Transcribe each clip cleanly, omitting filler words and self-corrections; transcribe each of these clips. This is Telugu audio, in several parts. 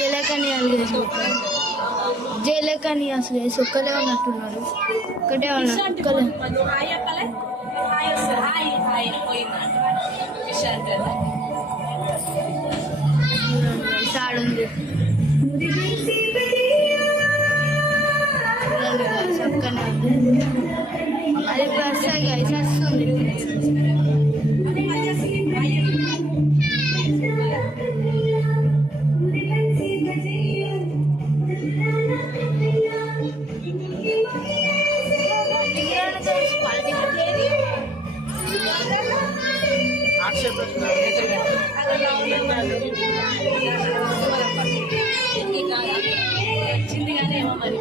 జలకని జలకని అసలు వేసి ఒక్కలే ఉన్నట్టున్నారు. ఒక్కటే సాడుంది చక్కనే అది వస్తాయి గైస్ వస్తుంది. వచ్చిందిగానేమో మరి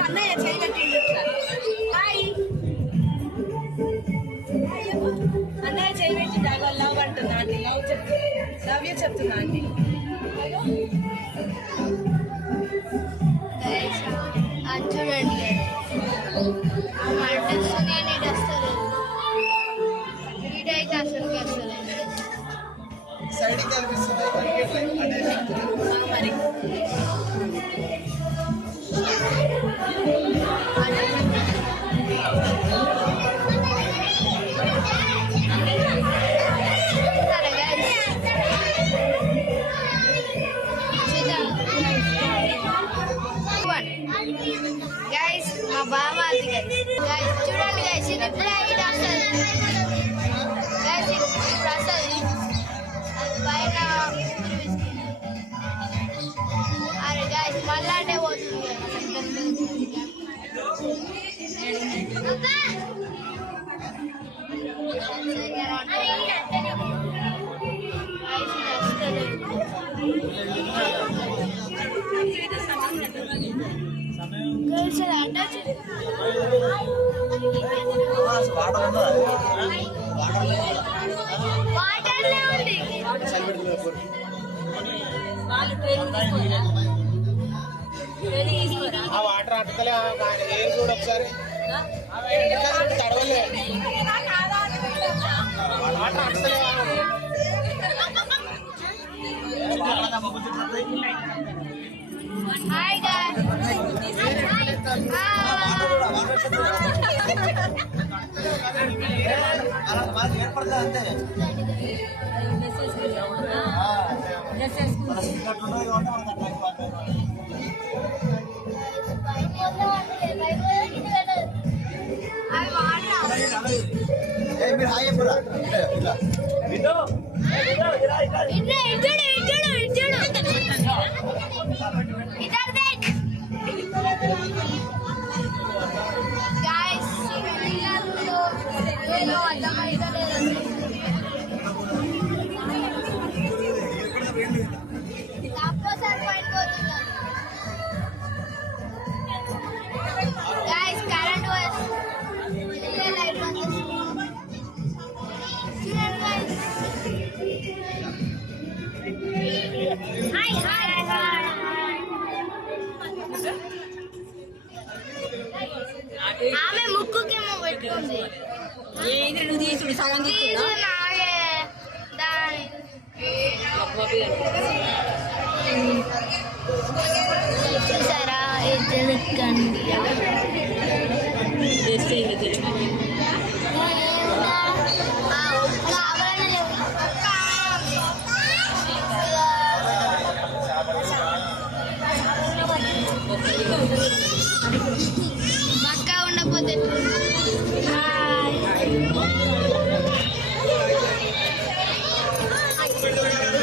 అన్నయ్య చేయబట్టి అన్నయ్య చేయబెట్టి లవ్ అంటున్నా అండి. లవ్య చెప్తున్నా అండి. చూడండి మంటేస్తుంది నీట్ వస్తుంది. నీట్ అయితే అసలు వస్తుంది మరి. గైస్ మా బామ్మ అది గైస్ చూడండి గైస్ ఇది ఇప్పుడే ఇటు వస్తుంది గైస్ ఇప్పుడు వస్తుంది పైన. అరే గైస్ మళ్ళా అంటే పోతుంది వాటర్ అట్టలే ఏరు చూడు ఒకసారి తడవలే వాటర్ అట్టలే. హాయ్ గాయ్స్ మీరు హాయ్ చెప్పరా ఆమె ముక్కుకేమో పెట్టుకుంది. చూసారా ఎక్కడికండి మక్క ఉండకపోతే అట్లా చూడాలి.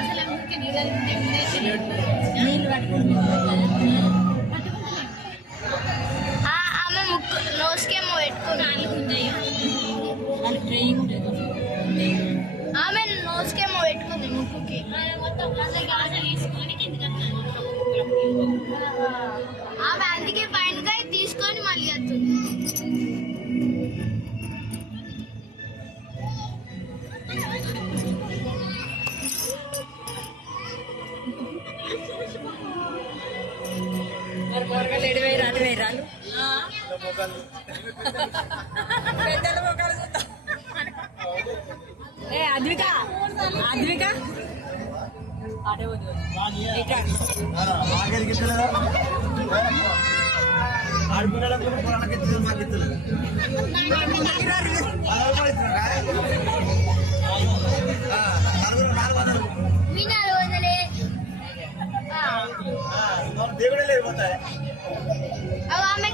అసలు నీళ్ళు పట్టుకుంటున్నాను. ఆమె ముక్కు నోస్కేమో పెట్టుకుంది. వాళ్ళకి ట్రైన్ ఉంటుంది. ఆమె నోస్కేమో పెట్టుకుంది ముక్కుకి. ఆమె అందుకే పైనగా తీసుకొని మళ్ళీ వస్తుంది. మరి మొరగలు ఎడివేరు అటు వేరాలు పెద్దల మొక్కలు చూద్దాం. ఏ అద్విక అద్విక అడే వద్దు మీ 400. దేవుడే లేకపోతే ఆమె